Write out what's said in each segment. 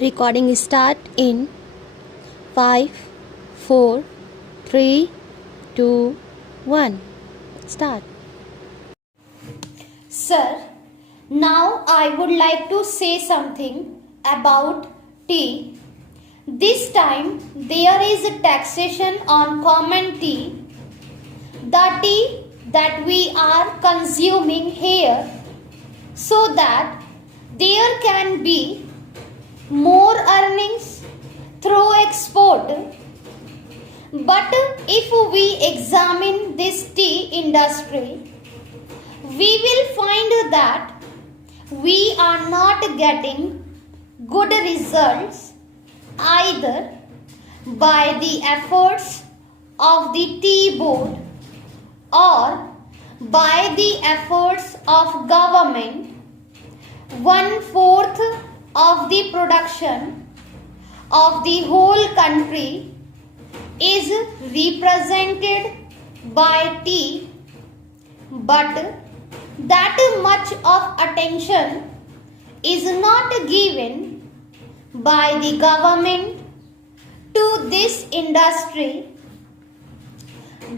Recording start in 5, 4, 3, 2, 1. Start. Sir, now I would like to say something about tea. This time there is a taxation on common tea. The tea that we are consuming here, so that there can be more earnings through export. But if we examine this tea industry, we will find that we are not getting good results either by the efforts of the tea board or by the efforts of government. 1/4 of the production of the whole country is represented by tea, but that much of attention is not given by the government to this industry.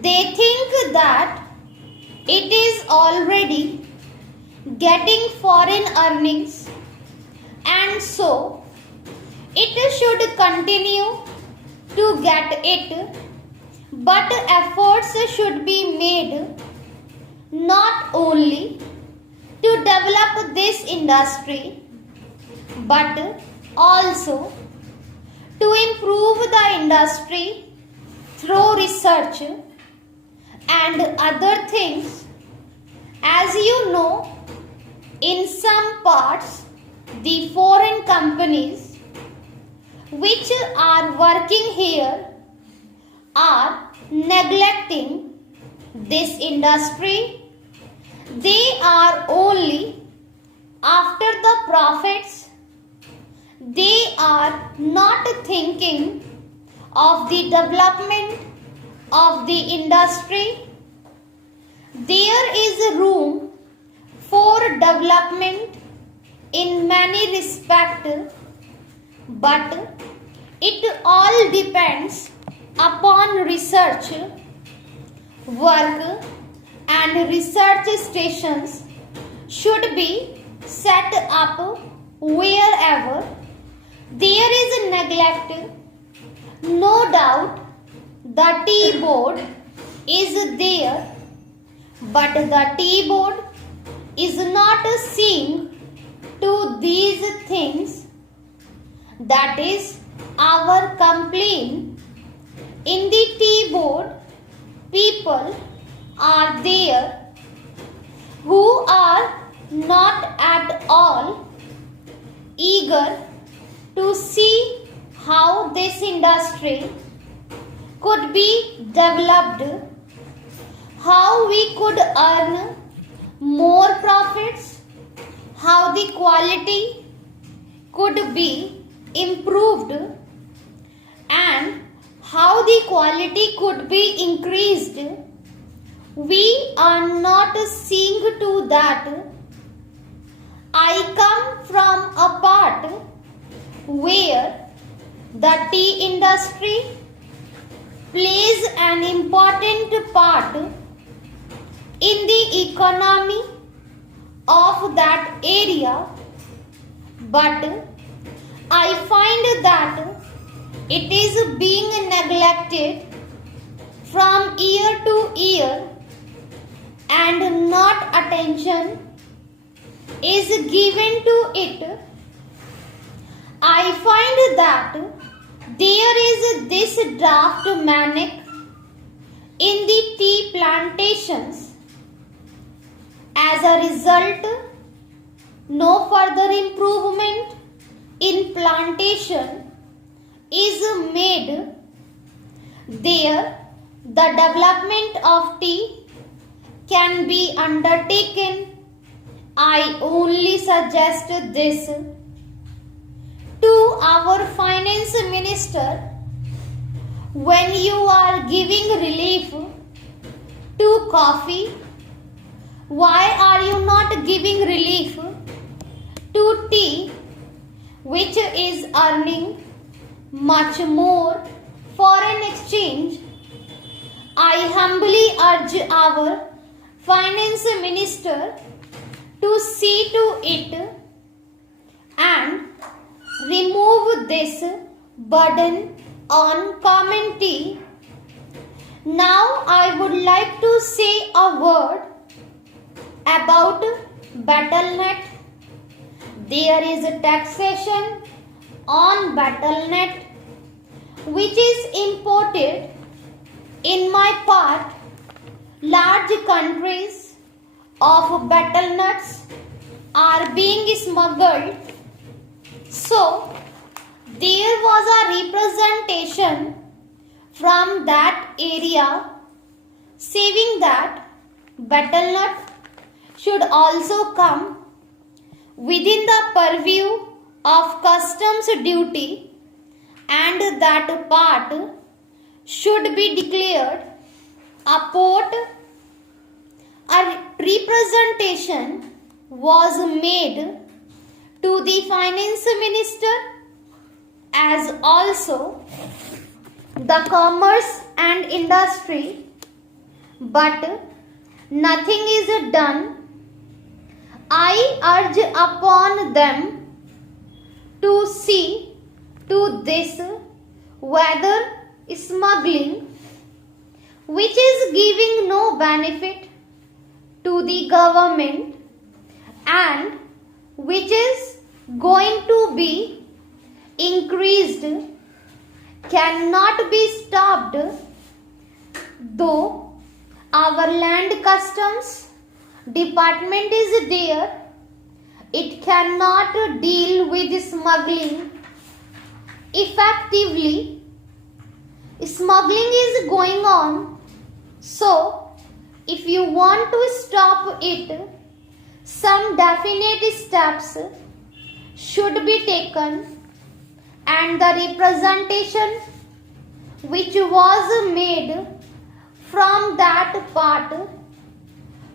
They think that it is already getting foreign earnings, and so it should continue to get it, but efforts should be made not only to develop this industry but also to improve the industry through research and other things. As you know, in some parts the foreign companies which are working here are neglecting this industry. They are only after the profits. They are not thinking of the development of the industry. There is room for development in many respects, but it all depends upon research work, and research stations should be set up wherever there is neglect. No doubt the tea board is there, but the tea board is not seeing to these things. That is our complaint. In the tea board, people are there who are not at all eager to see how this industry could be developed, how we could earn more profits, how the quality could be improved, and how the quality could be increased. We are not seeing to that. I come from a part where the tea industry plays an important part in the economy of that area, but I find that it is being neglected from year to year, and not attention is given to it. I find that there is this draft manic in the tea plantations. As a result, no further improvement in plantation is made there. The development of tea can be undertaken. I only suggest this to our finance minister. When you are giving relief to coffee, why are you not giving relief to tea? which is earning much more foreign exchange, I humbly urge our finance minister to see to it and remove this burden on common tea. Now I would like to say a word about BattleNet. There is a taxation on BattleNet which is imported in my part. Large countries of battle nuts are being smuggled. So there was a representation from that area saying that battle nut should also come within the purview of customs duty and that part should be declared a port. A representation was made to the finance minister as also the commerce and industry, but nothing is done. I urge upon them to see to this whether smuggling, which is giving no benefit to the government and which is going to be increased, cannot be stopped, though our land customs department is there. It cannot deal with smuggling effectively. Smuggling is going on, so if you want to stop it, some definite steps should be taken, and the representation which was made from that part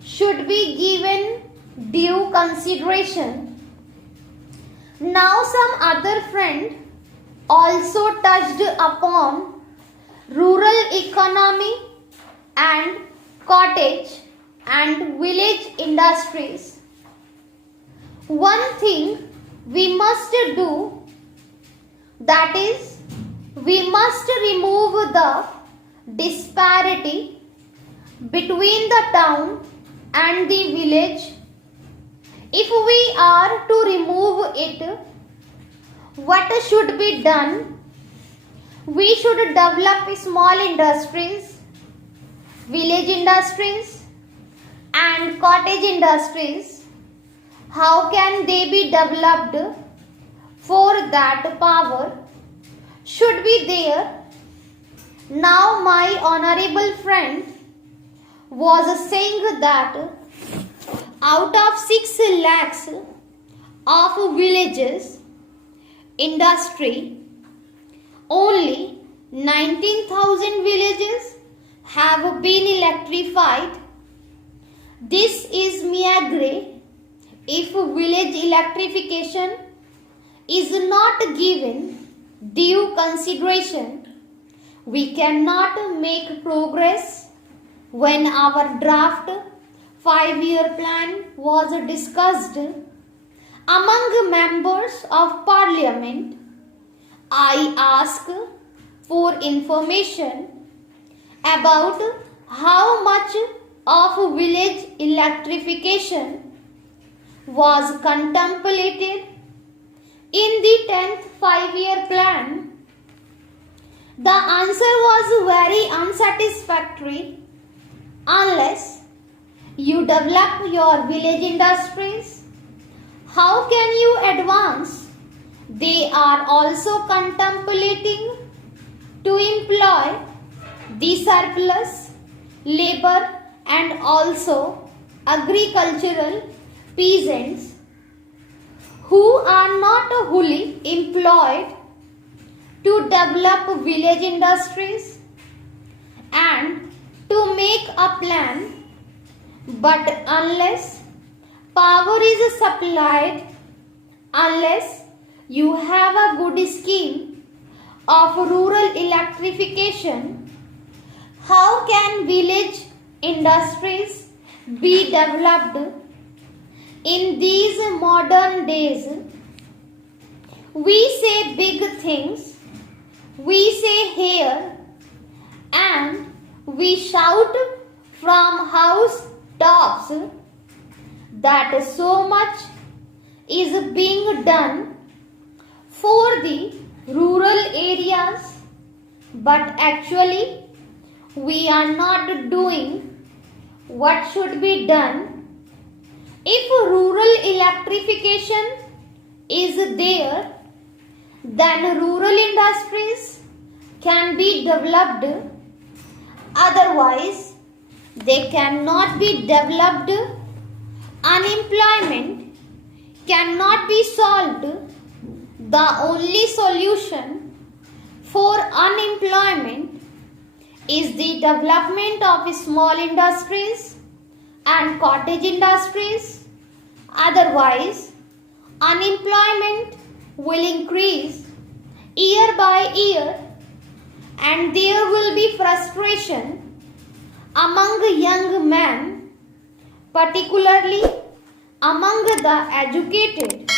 should be given due consideration. Now some other friend also touched upon rural economy and cottage and village industries. One thing we must do, that is, we must remove the disparity between the town and the village. If we are to remove it, what should be done? We should develop small industries, village industries and cottage industries. How can they be developed? For that power should be there. Now my honorable friend was saying that out of 6 lakhs of villages industry, only 19,000 villages have been electrified. This is mere. If village electrification is not given due consideration, we cannot make progress. When our draft 5-year plan was discussed among members of parliament, I asked for information about how much of village electrification was contemplated in the 10th 5-year plan. The answer was very unsatisfactory. Unless you develop your village industries, how can you advance? They are also contemplating to employ the surplus labor and also agricultural peasants who are not wholly employed to develop village industries and to make a plan. But unless power is supplied, unless you have a good scheme of rural electrification, how can village industries be developed in these modern days? We say big things, we say here, and we shout from house tops that so much is being done for the rural areas, but actually we are not doing what should be done. If rural electrification is there, then rural industries can be developed. Otherwise, they cannot be developed. Unemployment cannot be solved. The only solution for unemployment is the development of small industries and cottage industries. Otherwise, unemployment will increase year by year, and there will be frustration among young men, particularly among the educated.